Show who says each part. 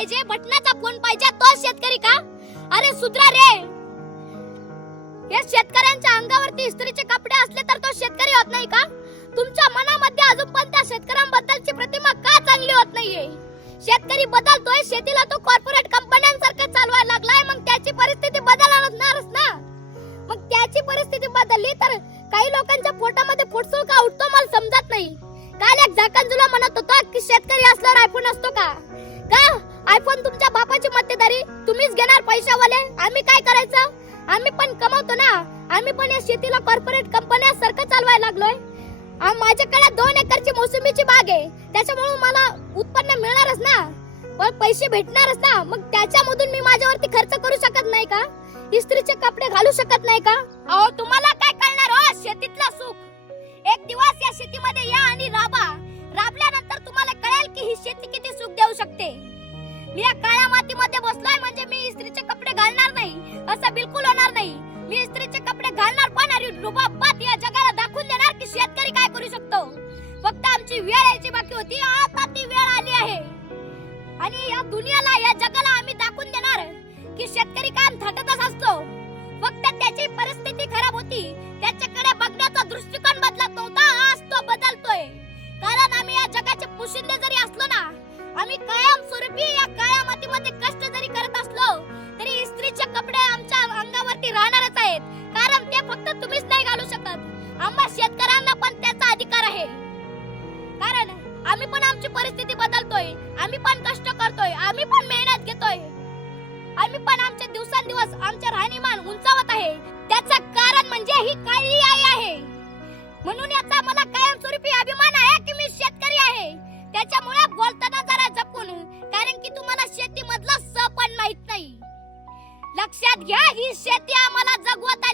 Speaker 1: पाहिजे बटनाचा फोन पाहिजे तो शेतकरी का? अरे सुधरा रे! या शेतकऱ्यांच्या अंगावरती इस्त्रीचे कपडे असले तर तो शेतकरी होत नाही का? तुमच्या मनामध्ये अजून पण त्या शेतकऱ्यांबद्दलची प्रतिमा का चांगली होत नाहीये? शेतकरी बदलतोय शेतीला तो कॉर्पोरेट कंपन्यांसारखं चालवायला लागलाय मग त्याची परिस्थिती बदलणारच ना? मग त्याची परिस्थिती बदलली तर काही लोकांच्या पोटामध्ये फुटसूळ का उठतो मला समजत नाही. काल एक झाकंजुला म्हणत होता की शेतकरी असल्यावर आयफोन असतो का? का आयफोन तुमच्या बापाची मत्तेदारी तुम्हीच घेणार पैशावाले. आम्ही काय करायचं? आम्ही पण कमवतो ना. आम्ही पण या शेतीला कॉर्पोरेट कंपन्या सारखं चालवायला लागलोय. माझ्याकडे दोन एकरची मोसंबीची बाग आहे. त्याच्यामुळे मला उत्पन्न मिळणारच ना. पण पैसे भेटणारच ना. मग त्याच्यामधून मी माझ्यावरती खर्च करू शकत नाही का? इस्त्रीचे कपडे घालू शकत नाही का? अहो तुम्हाला काय कळणार हो? शेतीतला सुख. एक दिवस या शेतीमध्ये या आणि राबा. राबल्यानंतर तुम्हाला कळेल की ही शेती किती सुख देऊ शकते. मी या काळ्या मातीमध्ये बसलोय म्हणजे मी इस्त्रीचे कपडे घालणार नाही. असं बिलकुल होणार नाही. मी इस्त्रीचे कपडे घालणार पण आणि रुबाबात या जगाला दाखवून देणार की शेतकरी काय करू शकतो? फक्त आमची वेळ यायची बाकी होती. आता ती वेळ आली आहे. आणि या दुनियाला या जगाला आम्ही दाखवून देणार की शेतकरी काम थटतच असतो. फक्त त्याची परिस्थिती खराब होती. त्याच्याकडे बघण्याचा दृष्टिकोन बदलत नव्हता. आज तो बदलतोय. कारण आम्ही या जगाचे पुशिंदे जरी असलो ना आम्ही कायम स्वरूपी या काळ्या मातीमध्ये कष्ट जरी करत असलो तरी इस्त्रीचे कपडे आमच्या अंगावरती राहणारच आहेत. कारण ते फक्त तुम्हीच नाही घालू शकत. आम्हा शेतकऱ्यांना पण त्याचा अधिकार आहे. कारण आम्ही पण आमची परिस्थिती बदलतोय. आम्ही पण कष्ट करतोय. आम्ही पण मेहनत घेतोय. आम्ही पण आमचे दिवसांदिवस आमचे राहणीमान उंचावत आहे. त्याचं कारण म्हणजे ही काळी आई आहे. म्हणून याचा मला कायमस्वरूपी अभिमान आहे की मी शेतकरी आहे. त्याच्यामुळे बोलताना कारण की तुम्हाला शेतीमधला स पण माहीत नाही. लक्षात घ्या ही शेती आम्हाला जगवत